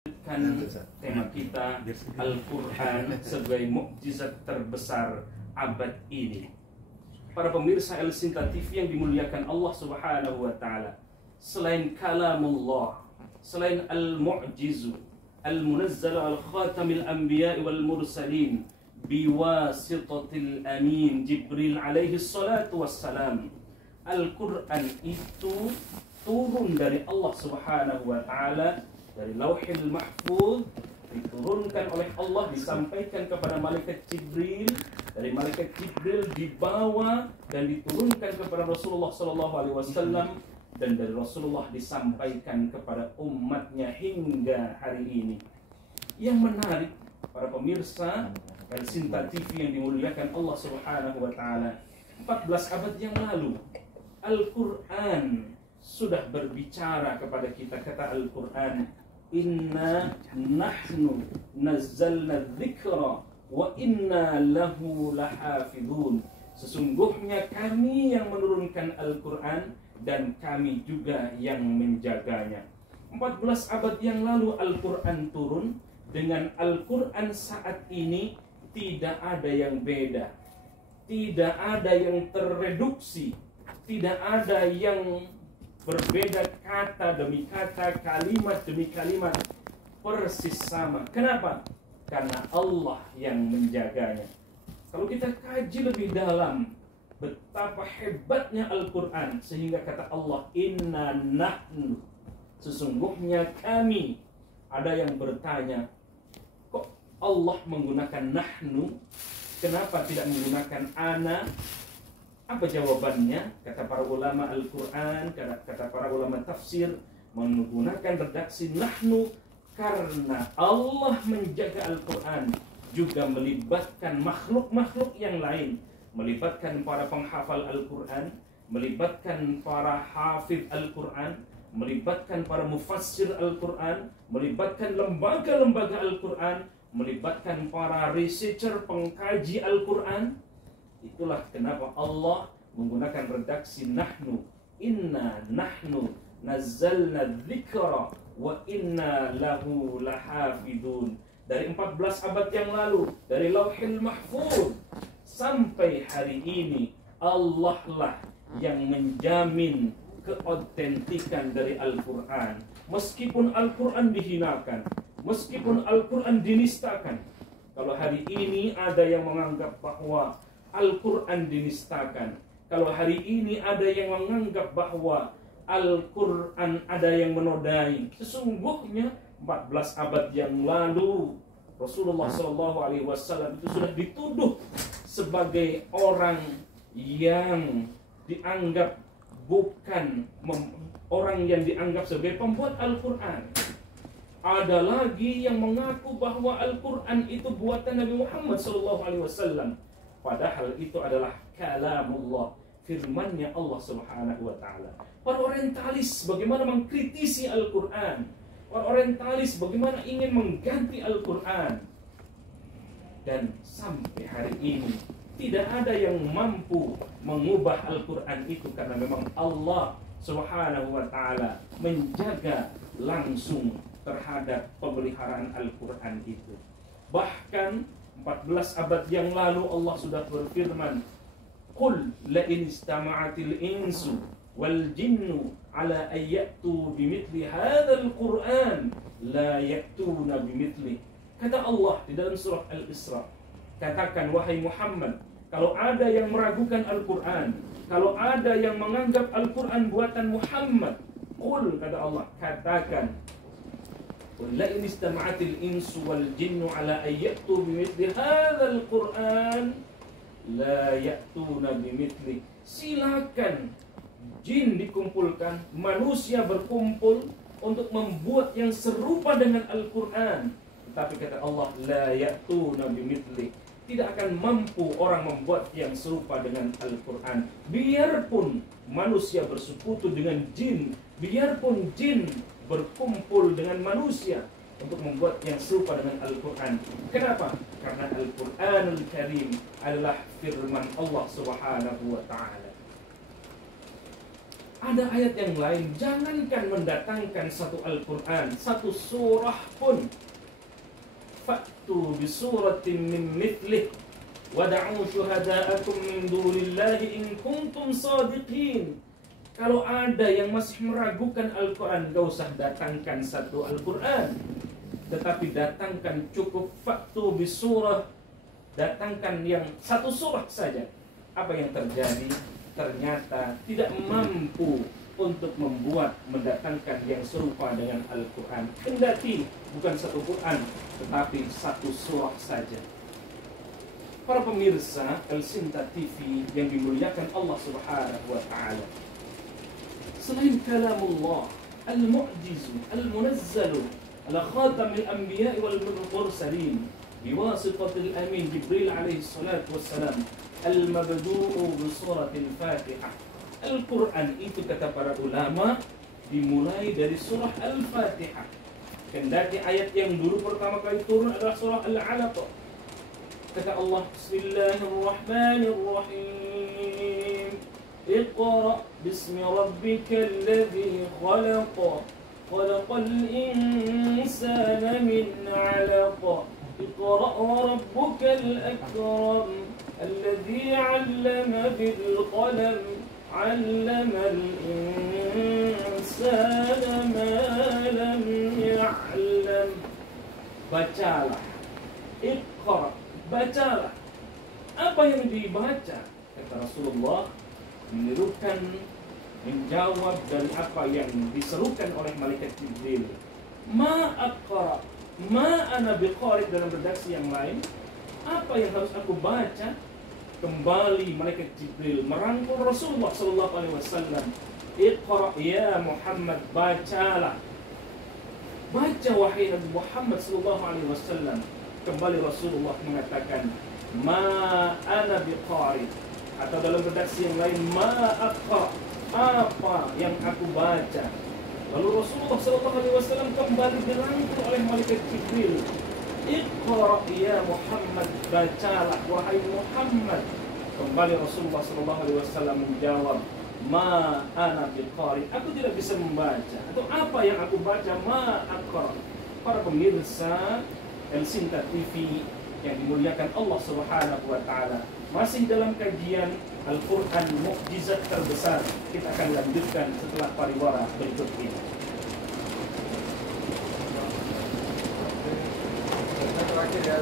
Kan tema kita Al-Quran sebagai mukjizat terbesar abad ini. Para pemirsa El Sinta TV yang dimuliakan Allah Subhanahu wa taala, selain kalamullah, selain al-mu'jizu al-munazzal al-khatamil anbiya wal mursalin biwasitatil amin Jibril alaihi salatu wassalam, Al-Quran itu turun dari Allah Subhanahu wa taala, dari Lauhil Mahfuz, diturunkan oleh Allah, disampaikan kepada malaikat Jibril, dari malaikat Jibril dibawa dan diturunkan kepada Rasulullah SAW, dan dari Rasulullah disampaikan kepada umatnya hingga hari ini. Yang menarik, para pemirsa El Sinta TV yang dimuliakan Allah Subhanahu wa taala, 14 abad yang lalu Al-Quran sudah berbicara kepada kita. Kata Al-Quran, inna nahnu nazzalna dzikra wa inna lahu lahafidun. Sesungguhnya kami yang menurunkan Al-Quran dan kami juga yang menjaganya. 14 abad yang lalu Al-Quran turun. Dengan Al-Quran saat ini tidak ada yang beda, tidak ada yang terreduksi, tidak ada yang berbeda, kata demi kata, kalimat demi kalimat, persis sama. Kenapa? Karena Allah yang menjaganya. Kalau kita kaji lebih dalam betapa hebatnya Al-Quran, sehingga kata Allah, inna nahnu, sesungguhnya kami. Ada yang bertanya, kok Allah menggunakan nahnu, kenapa tidak menggunakan ana? Apa jawabannya? Kata para ulama Al-Quran, kata para ulama tafsir, menggunakan redaksi nahnu karena Allah menjaga Al-Quran juga melibatkan makhluk-makhluk yang lain, melibatkan para penghafal Al-Quran, melibatkan para hafidh Al-Quran, melibatkan para mufassir Al-Quran, melibatkan lembaga-lembaga Al-Quran, melibatkan para researcher pengkaji Al-Quran. Itulah kenapa Allah menggunakan redaksi nahnu. Inna nahnu nazzalna dzikra wa inna lahu lahafidun. Dari 14 abad yang lalu, dari Lauhil Mahfuz sampai hari ini, Allah lah yang menjamin keautentikan dari Al-Quran. Meskipun Al-Quran dihinakan, meskipun Al-Quran dinistakan. Kalau hari ini ada yang menganggap bahwa Al-Quran dinistakan, kalau hari ini ada yang menganggap bahwa Al-Quran ada yang menodai, sesungguhnya 14 abad yang lalu Rasulullah SAW itu sudah dituduh sebagai orang yang dianggap orang yang dianggap sebagai pembuat Al-Quran. Ada lagi yang mengaku bahwa Al-Quran itu buatan Nabi Muhammad SAW. Padahal itu adalah kalamullah, firmannya Allah Subhanahu wa taala. Para orientalis bagaimana mengkritisi Al-Quran. Para orientalis bagaimana ingin mengganti Al-Quran. Dan sampai hari ini tidak ada yang mampu mengubah Al-Quran itu, karena memang Allah Subhanahu wa taala menjaga langsung terhadap pemeliharaan Al-Quran itu. Bahkan 14 abad yang lalu Allah sudah berfirman, qul la in istama'atil insu wal jinnu ala ayyatu bimithli hadzal Qur'an la ya'tuna bimithli. Kata Allah di dalam surah Al-Isra, katakan wahai Muhammad, kalau ada yang meragukan Al-Quran, kalau ada yang menganggap Al-Quran buatan Muhammad, qul, kata Allah, katakan, la in istama'atil insu wal jinnu ala ayyatu bimithli hadzal Qur'an la ya'tuna bimithli. Silakan jin dikumpulkan, manusia berkumpul untuk membuat yang serupa dengan Al-Quran. Tapi kata Allah, la ya'tuna bimithli, tidak akan mampu orang membuat yang serupa dengan Al-Quran. Biarpun manusia bersekutu dengan jin, biarpun jin berkumpul dengan manusia untuk membuat yang serupa dengan Al-Quran. Kenapa? Karena Al-Quranul Karim adalah firman Allah Subhanahu wa ta'ala. Ada ayat yang lain, jangankan mendatangkan satu Al-Quran, satu surah pun. Fa'tu bisuratin min mithlih wada'u syuhada'akum min dunillahi in kuntum sadiqin. Kalau ada yang masih meragukan Al-Quran, gak usah datangkan satu Al-Quran, tetapi datangkan cukup fa'tu bisurah, datangkan yang satu surah saja. Apa yang terjadi? Ternyata tidak mampu untuk mendatangkan yang serupa dengan Al-Quran. Kendati bukan satu Quran, tetapi satu surah saja. Para pemirsa Al-Sinta TV yang dimuliakan Allah Subhanahu wa Ta'ala, selain kalamullah al-mu'jizu al-munazzalu ala khatamil anbiya'i wal mursalin biwasitatil amin Jibril alaihi salatu wassalam, al-mabdu'u bi suratil Fatihah. Al-Quran itu, kata para ulama, dimulai dari surah Al-Fatihah. Kendati ayat yang dulu pertama kali turun adalah surah Al-Alaq. Kata Allah, Bismillahirrahmanirrahim. Iqra' bismi rabbikal ladzi khalaq. Khalaqal insana min 'alaq. Iqra' wa rabbukal akram. Alladzi 'allama bil qalam. 'Allamal insana ma lam ya'lam. Bacalah. Iqra', bacalah. Apa yang dibaca? Kata Rasulullah, menirukan, menjawab dari apa yang diserukan oleh malaikat Jibril. Ma aqra, ma ana biqari. Dalam redaksi yang lain, apa yang harus aku baca? Kembali malaikat Jibril merangkul Rasulullah sallallahu alaihi wasallam. Iqra ya Muhammad, bacalah. Baca wahai Nabi Muhammad sallallahu alaihi wasallam. Kembali Rasulullah mengatakan, ma ana biqari, atau dalam redaksi yang lain, ma aqra, apa yang aku baca. Lalu Rasulullah sallallahu alaihi wasallam kembali dirangkul oleh malaikat Jibril. Iqra ya Muhammad, bacalah wahai Muhammad. Kembali Rasulullah sallallahu alaihi wasallam menjawab, ma ana biqari, aku tidak bisa membaca. Atau apa yang aku baca? Ma aqra. Para pemirsa Al-Sinta TV yang dimuliakan Allah Subhanahu wa Ta'ala, masih dalam kajian Al-Quran Mukjizat Terbesar. Kita akan lanjutkan setelah pariwara berikut ini. Terakhir ya.